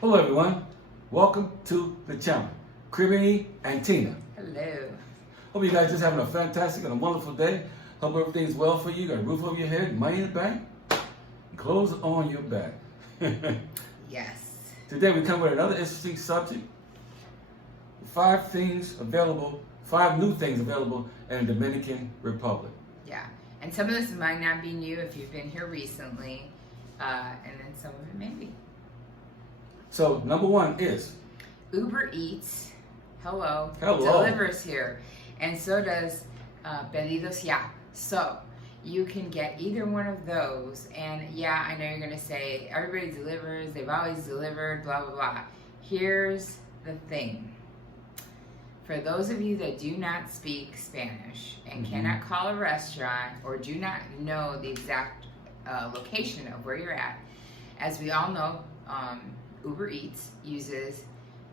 Hello everyone, welcome to the channel, Creamy and Tina. Hello. Hope you guys just having a fantastic and a wonderful day. Hope everything's well for you. You got a roof over your head, money in the bank, and clothes on your back. Yes. Today we come with another interesting subject. 5 new things available in the Dominican Republic. Yeah. And some of this might not be new if you've been here recently, and then some of it may be. So number 1 is Uber Eats, Hello. delivers here. And so does Pedidos Ya. So you can get either one of those. And yeah, I know you're going to say, everybody delivers, they've always delivered, blah, blah, blah. Here's the thing. For those of you that do not speak Spanish and cannot call a restaurant or do not know the exact location of where you're at, as we all know, Uber Eats uses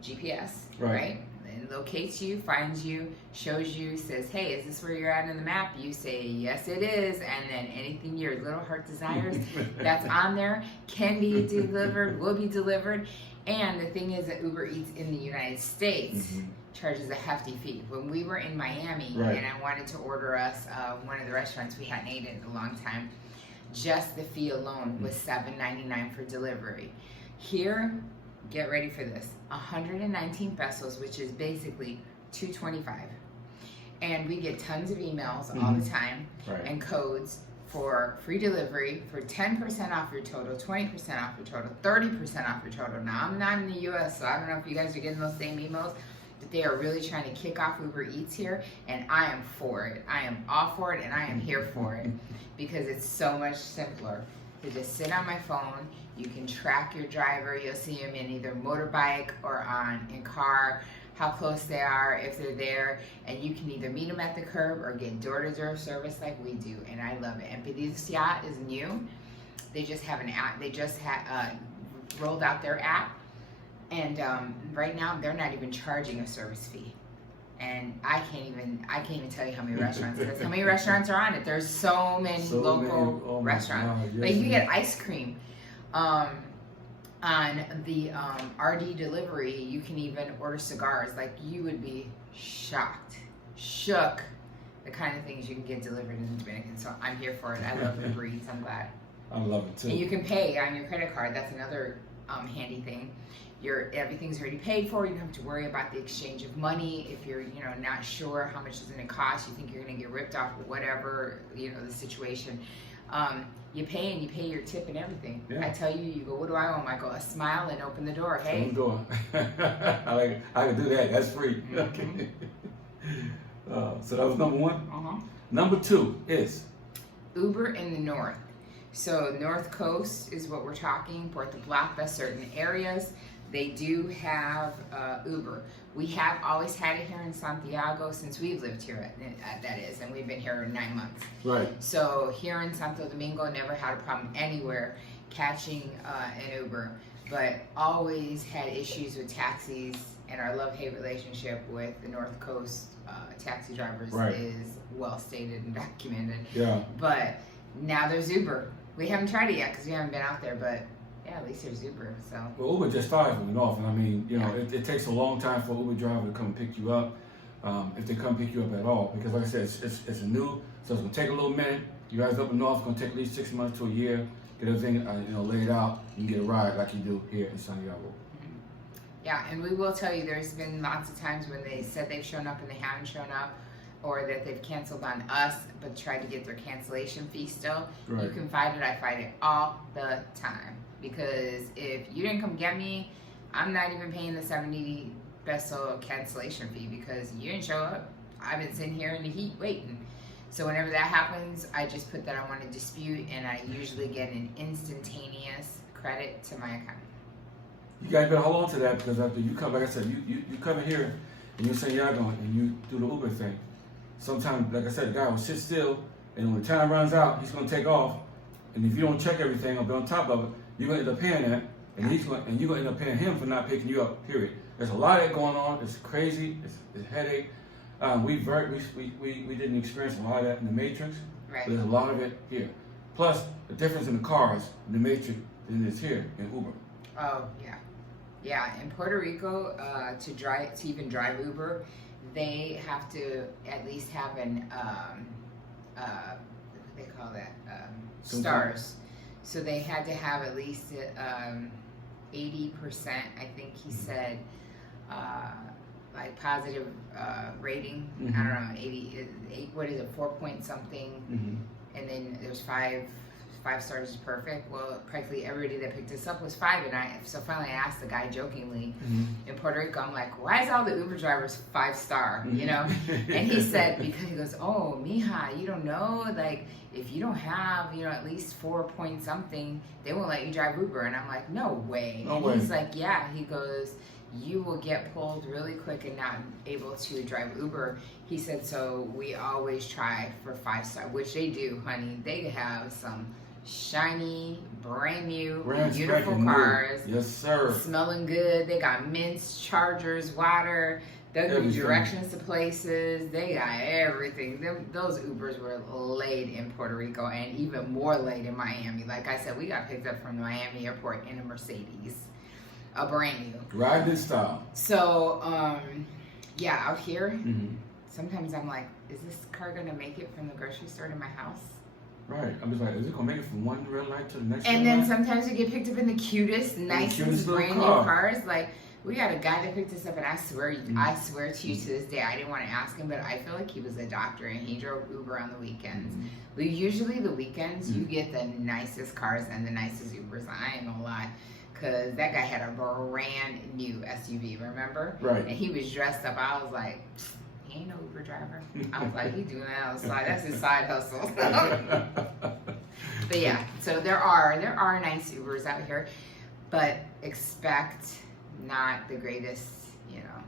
GPS, right? It locates you, finds you, shows you, says, hey, is this where you're at in the map? You say, yes, it is. And then anything your little heart desires that's on there can be delivered, will be delivered. And the thing is that Uber Eats in the United States charges a hefty fee. When we were in Miami and I wanted to order us one of the restaurants we hadn't eaten in a long time, just the fee alone was $7.99 for delivery. Here, get ready for this, 119 pesos, which is basically $2.25. And we get tons of emails all the time and codes for free delivery for 10% off your total, 20% off your total, 30% off your total. Now, I'm not in the US, so I don't know if you guys are getting those same emails, but they are really trying to kick off Uber Eats here, and I am for it. I am all for it, and I am here for it because it's so much simpler to just sit on my phone. You can track your driver. You'll see them in either motorbike or in car, how close they are, if they're there, and you can either meet them at the curb or get door-to-door service like we do, and I love it. And Pedidos Ya is new. They just have an app. They just rolled out their app, and right now they're not even charging a service fee. And I can't even tell you how many restaurants. That's how many restaurants are on it. There's so many local restaurants. God, yes, but you get ice cream on the RD delivery. You can even order cigars. Like, you would be shook, the kind of things you can get delivered in the Dominican. So I'm here for it. I love Uber Eats. I'm glad. I love it too. And you can pay on your credit card. That's another handy thing. Everything's already paid for. You don't have to worry about the exchange of money. If you're not sure how much it's going to cost, you think you're going to get ripped off or whatever, the situation. You pay, and you pay your tip and everything. Yeah. I tell you, you go, what do I owe? I go, a smile and open the door. Hey. Open the door. I can do that. That's free. So that was number 1. Number 2 is Uber in the north. So North Coast is what we're talking. Puerto Plata, certain areas. They do have Uber. We have always had it here in Santiago since we've lived here, that is, and we've been here 9 months. Right. So here in Santo Domingo, never had a problem anywhere catching an Uber, but always had issues with taxis, and our love-hate relationship with the North Coast taxi drivers is well stated and documented. Yeah. But now there's Uber. We haven't tried it yet because we haven't been out there, but yeah, at least there's Uber. So. Well, Uber just started from the north, and I mean, it takes a long time for an Uber driver to come pick you up, if they come pick you up at all. Because like I said, it's a new, so it's gonna take a little minute. You guys up in north, it's gonna take at least 6 months to a year, get everything laid out, and get a ride like you do here in Santiago. Yeah, and we will tell you, there's been lots of times when they said they've shown up and they haven't shown up, or that they've canceled on us but tried to get their cancellation fee still. Right. You can fight it. I fight it all the time. Because if you didn't come get me, I'm not even paying the 70 peso cancellation fee because you didn't show up. I've been sitting here in the heat waiting. So whenever that happens, I just put that I want to dispute, and I usually get an instantaneous credit to my account. You guys better hold on to that, because after you come, like I said, you come in here and you say Santiago and you do the Uber thing. Sometimes, like I said, the guy will sit still, and when the time runs out, he's going to take off. And if you don't check everything or be on top of it, you're going to end up paying that, and you're going to end up paying him for not picking you up, period. There's a lot of that going on. It's crazy. It's a headache. We didn't experience a lot of that in the Matrix, but there's a lot of it here. Plus, the difference in the cars in the Matrix than is here in Uber. Oh, yeah. Yeah, in Puerto Rico, to even drive Uber, they have to at least have an what do they call that? Stars. So they had to have at least 80%. I think he said like positive rating. I don't know, 88. What is it? 4 point something. And then there's five stars is perfect. Well, practically everybody that picked us up was 5, and so finally I asked the guy jokingly in Puerto Rico, I'm like, why is all the Uber drivers 5-star? You know? And he said, because he goes, oh, mija, you don't know, like if you don't have, you know, at least 4 point something, they won't let you drive Uber. And I'm like, no way. No and way. He's like, yeah. He goes, you will get pulled really quick and not able to drive Uber. He said, so we always try for 5-star, which they do, honey. They have some shiny, brand new, beautiful cars. Yes, sir. Smelling good. They got mints, chargers, water. They'll give you directions to places. They got everything. Those Ubers were laid in Puerto Rico and even more laid in Miami. Like I said, we got picked up from the Miami airport in a Mercedes. A brand new. Riding in style. So, yeah, out here, sometimes I'm like, is this car going to make it from the grocery store to my house? Right. I'm just like, is it going to make it from one red light to the next And red then light? sometimes you get picked up in the cutest, nicest, brand new cars. Like, we had a guy that picked us up, and I swear to you to this day, I didn't want to ask him, but I feel like he was a doctor, and he drove Uber on the weekends. Usually the weekends, you get the nicest cars and the nicest Ubers. I ain't gonna lie. Because that guy had a brand new SUV, remember? Right. And he was dressed up. I was like, he ain't no Uber driver. I was like, he's doing that on the side. That's his side hustle. But yeah, so there are nice Ubers out here, but expect not the greatest, you know.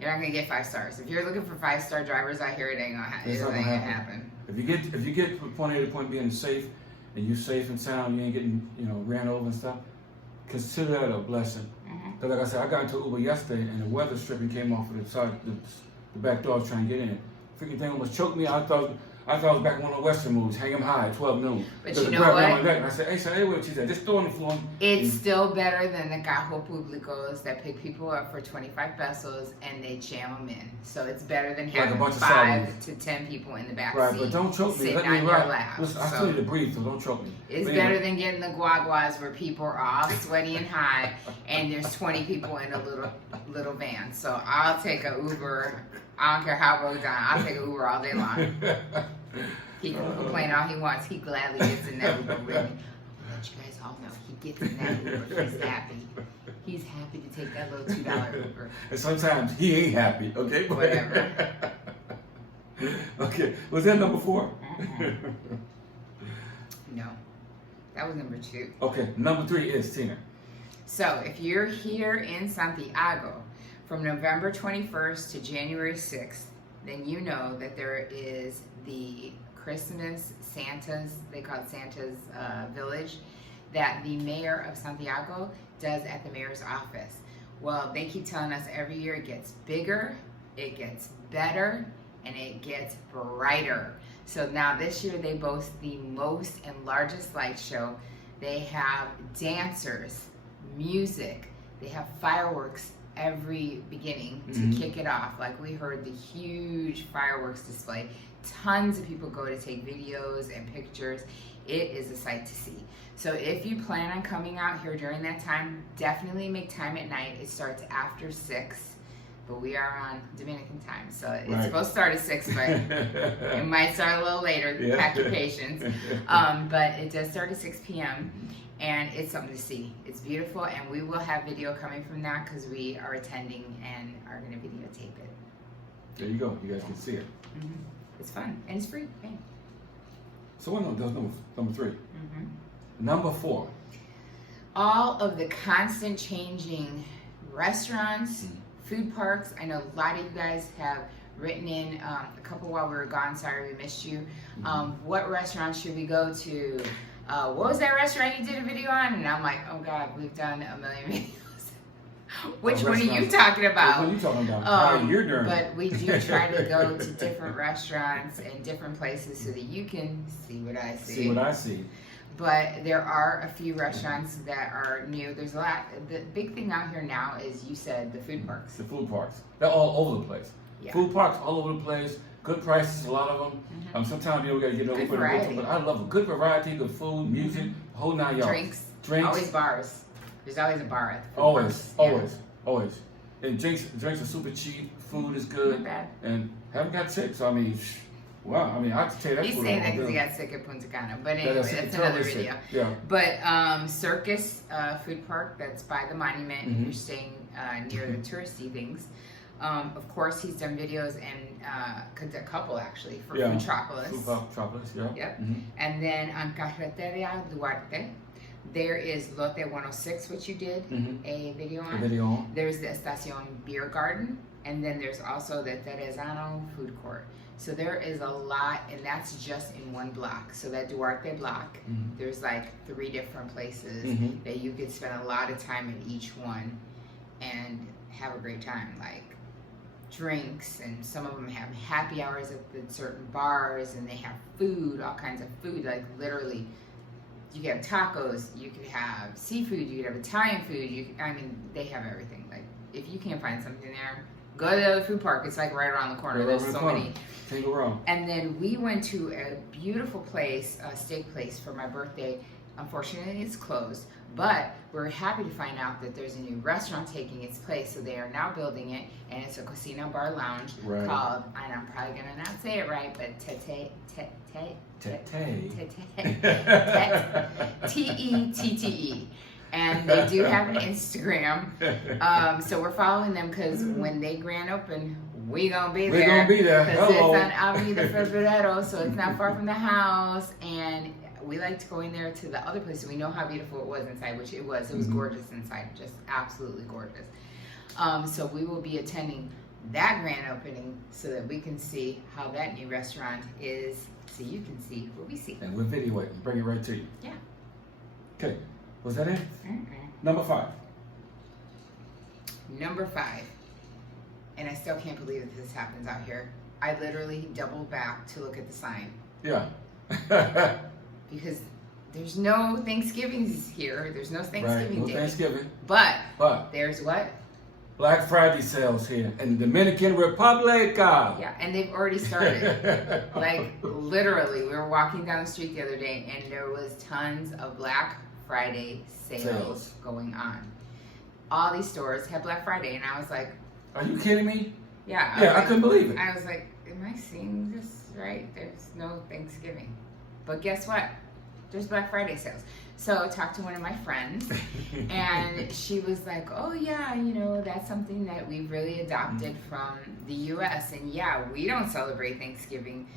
You're not gonna get 5 stars. If you're looking for 5-star drivers out here, it ain't gonna happen. If you get from point A to point B and safe, and you're safe and sound, you ain't getting, you know, ran over and stuff, consider that a blessing. Because like I said, I got into Uber yesterday and the weather stripping came off of the side, the back door. I was trying to get in. Freaking thing almost choked me. I thought I was back in one of the Western movies, hang 'em high, 12 noon. But you know what? And I said, hey, what she said? Just throw on the floor. It's still better than the Cajo Públicos that pick people up for 25 pesos and they jam them in. So it's better than having 5 to 10 people in the back seat. But don't choke me. Sitting on your lap. Listen, I still need to breathe, so don't choke me. It's better than getting the guaguas where people are all sweaty and hot and there's 20 people in a little van. So I'll take an Uber. I don't care how broke down. I'll take an Uber all day long. He can complain all he wants. He gladly gets in that Uber with me. I'll let you guys all know. He gets in that Uber. He's happy. He's happy to take that little $2 Uber. And sometimes he ain't happy, okay? Whatever. Okay. Was that number 4? No. That was number 2. Okay. Number 3 is Tina. So if you're here in Santiago from November 21st to January 6th, then you know that there is the Christmas Santa's, they call it Santa's Village, that the mayor of Santiago does at the mayor's office. Well, they keep telling us every year it gets bigger, it gets better, and it gets brighter. So now this year they boast the most and largest light show. They have dancers, music, they have fireworks every beginning to kick it off. Like we heard the huge fireworks display. Tons of people go to take videos and pictures. It is a sight to see. So if you plan on coming out here during that time, definitely make time at night. It starts after 6, but we are on Dominican time. So it's supposed to start at 6, but it might start a little later. Yeah. Pack your patience. But it does start at 6 p.m. and it's something to see. It's beautiful, and we will have video coming from that because we are attending and are going to videotape it. There you go. You guys can see it. It's fun and it's free. Hey. So what was number 3? Number 4. All of the constant changing restaurants, food parks. I know a lot of you guys have written in a couple while we were gone. Sorry we missed you. What restaurant should we go to? What was that restaurant you did a video on? And I'm like, oh God, we've done a million videos. Which one are you talking about? What are you talking about? You're doing but we do try to go to different restaurants and different places so that you can see what I see. See what I see. But there are a few restaurants that are new. There's a lot. The big thing out here now is, you said, the food parks. The food parks. They're all over the place. Yeah. Food parks all over the place. Good prices, a lot of them. Sometimes we gotta get over variety. but I love a good variety, good food, music, the whole 9 yards. Drinks. Always bars. There's always a bar at the food Always, parks. always. And drinks are super cheap. Food is good. Not bad. And haven't got sick. So I mean, wow. I mean, I have to tell you that. He's food saying all that because he day. got sick at Punta Cana. But anyway, that's another video. Yeah. But Circus Food Park, that's by the monument. If you're staying near the touristy things. Of course, he's done videos and a couple actually for Foodtropolis. Foodtropolis, yeah. Yep. And then on Carretera Duarte, there is Lote 106, which you did a video on. There's the Estacion Beer Garden, and then there's also the Terezano Food Court. So there is a lot, and that's just in one block. So that Duarte block, there's like 3 different places that you could spend a lot of time in each one and have a great time. Like drinks, and some of them have happy hours at the certain bars, and they have food, all kinds of food, like literally. You could have tacos, you could have seafood, you could have Italian food. I mean, they have everything. Like, if you can't find something there, go to the other food park. It's like right around the corner. There's so many. Can't go wrong. And then we went to a beautiful place, a steak place, for my birthday. Unfortunately, it's closed, but we're happy to find out that there's a new restaurant taking its place. So they are now building it, and it's a Cocina Bar Lounge called, and I'm probably gonna not say it right, but Tete. T-E-T-T-E. And they do have an Instagram. So we're following them because when they grand open, we gonna be there. We're gonna be there. Because it's on Avenida Febrero, so it's not far from the house. And we like to go in there to the other place. We know how beautiful it was inside, which it was. It was gorgeous inside, just absolutely gorgeous. So we will be attending that grand opening so that we can see how that new restaurant is, so you can see what we see. And we'll video it and bring it right to you. Yeah. Okay. Was that it? Number 5. Number 5. And I still can't believe that this happens out here. I literally doubled back to look at the sign. Yeah. Because there's no Thanksgivings here. There's no Thanksgiving Day. No Thanksgiving. But there's what? Black Friday sales here in the Dominican Republic. Yeah, and they've already started. Like, literally, we were walking down the street the other day, and there was tons of Black Friday sales going on. All these stores had Black Friday, and I was like, are you kidding me? Yeah. I couldn't believe it. I was like, am I seeing this right? There's no Thanksgiving. But guess what? There's Black Friday sales. So I talked to one of my friends, and she was like, oh yeah, that's something that we've really adopted from the U.S. And yeah, we don't celebrate Thanksgiving,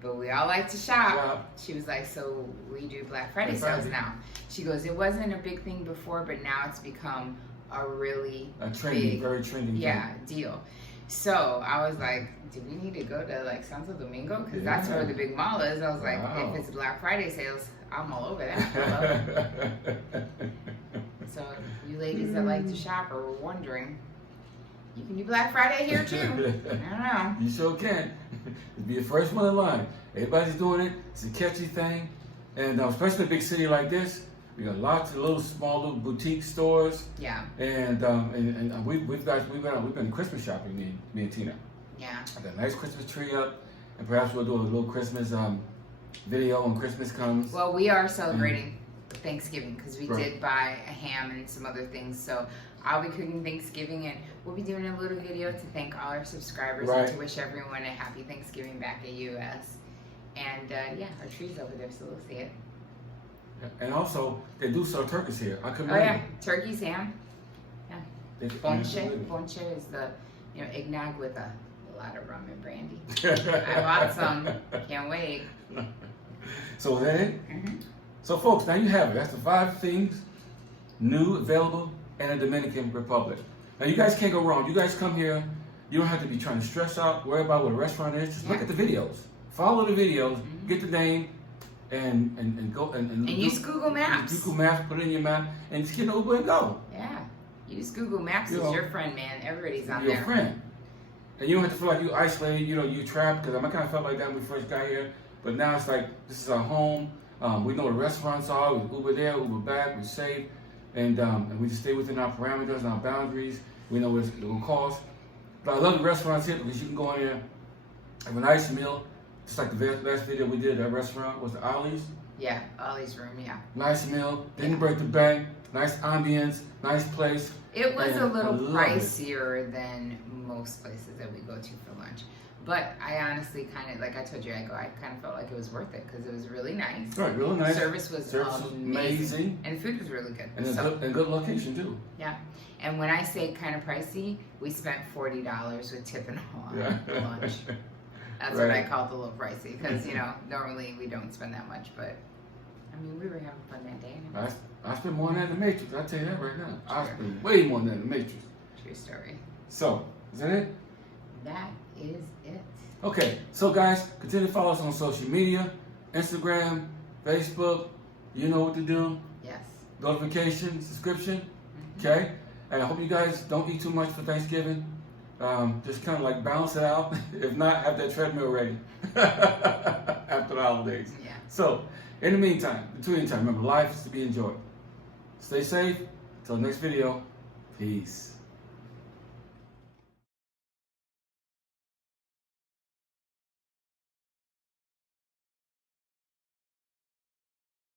but we all like to shop. She was like, so we do Black Friday sales now. She goes, it wasn't a big thing before, but now it's become a really very trendy deal. So I was like, do we need to go to like Santo Domingo? Because that's where the big mall is. I was like, if it's Black Friday sales, I'm all over that. So you ladies that like to shop or were wondering, you can do Black Friday here too. I don't know. You sure can. Be the first one in line. Everybody's doing it. It's a catchy thing. And especially a big city like this, we got lots of small little boutique stores. Yeah. And we've been Christmas shopping, me and Tina. Yeah. I got a nice Christmas tree up, and perhaps we'll do a little Christmas video when Christmas comes. Well, we are celebrating Thanksgiving because we did buy a ham and some other things. So I'll be cooking Thanksgiving, and we'll be doing a little video to thank all our subscribers and to wish everyone a happy Thanksgiving back at US. And our tree's over there, so we'll see it. And also, they do sell turkeys here. I couldn't believe it. Turkeys, ham. Yeah. Ponche is the eggnog with a lot of rum and brandy. I bought some. Can't wait. So is that it? So folks, now you have it. That's the 5 things new, available in the Dominican Republic. Now you guys can't go wrong. You guys come here. You don't have to be trying to stress out, worry about what a restaurant is. Just look at the videos. Follow the videos. Get the name. And go and use Google Maps. Use Google Maps, put it in your map, and just get an Uber and go. Yeah, use Google Maps as your friend, man. Everybody's on there. Your friend, and you don't have to feel like you isolated. You trapped. Because I kind of felt like that when we first got here, but now it's like this is our home. We know the restaurants are. We Uber there, Uber back. We save, and we just stay within our parameters and our boundaries. We know what it will cost. But I love the restaurants here because you can go in there, have a nice meal, just like the last video we did at that restaurant was the Ollie's. Yeah, Ollie's Room, yeah. Nice meal, didn't break the bank, nice ambience, nice place. It was and a little I love pricier than most places that we go to for lunch. But I honestly kind of, like I told you, I kind of felt like it was worth it because it was really nice. Right, really nice. Service was amazing. And the food was really good. And a good location too. Yeah. And when I say kind of pricey, we spent $40 with tip and all on lunch. That's what I call it, a little pricey because, you know, normally we don't spend that much. But, I mean, we were having fun that day. I spent more than that in the Matrix. I'll tell you that right now. I spent way more than that in the Matrix. True story. So, is that it? That is it. Okay, so guys, continue to follow us on social media, Instagram, Facebook. You know what to do. Yes. Notification, subscription. Okay? And I hope you guys don't eat too much for Thanksgiving. Just kind of like balance it out. If not, have that treadmill ready after the holidays. Yeah. So, in the meantime, between time, remember, life is to be enjoyed. Stay safe. Till next video. Peace.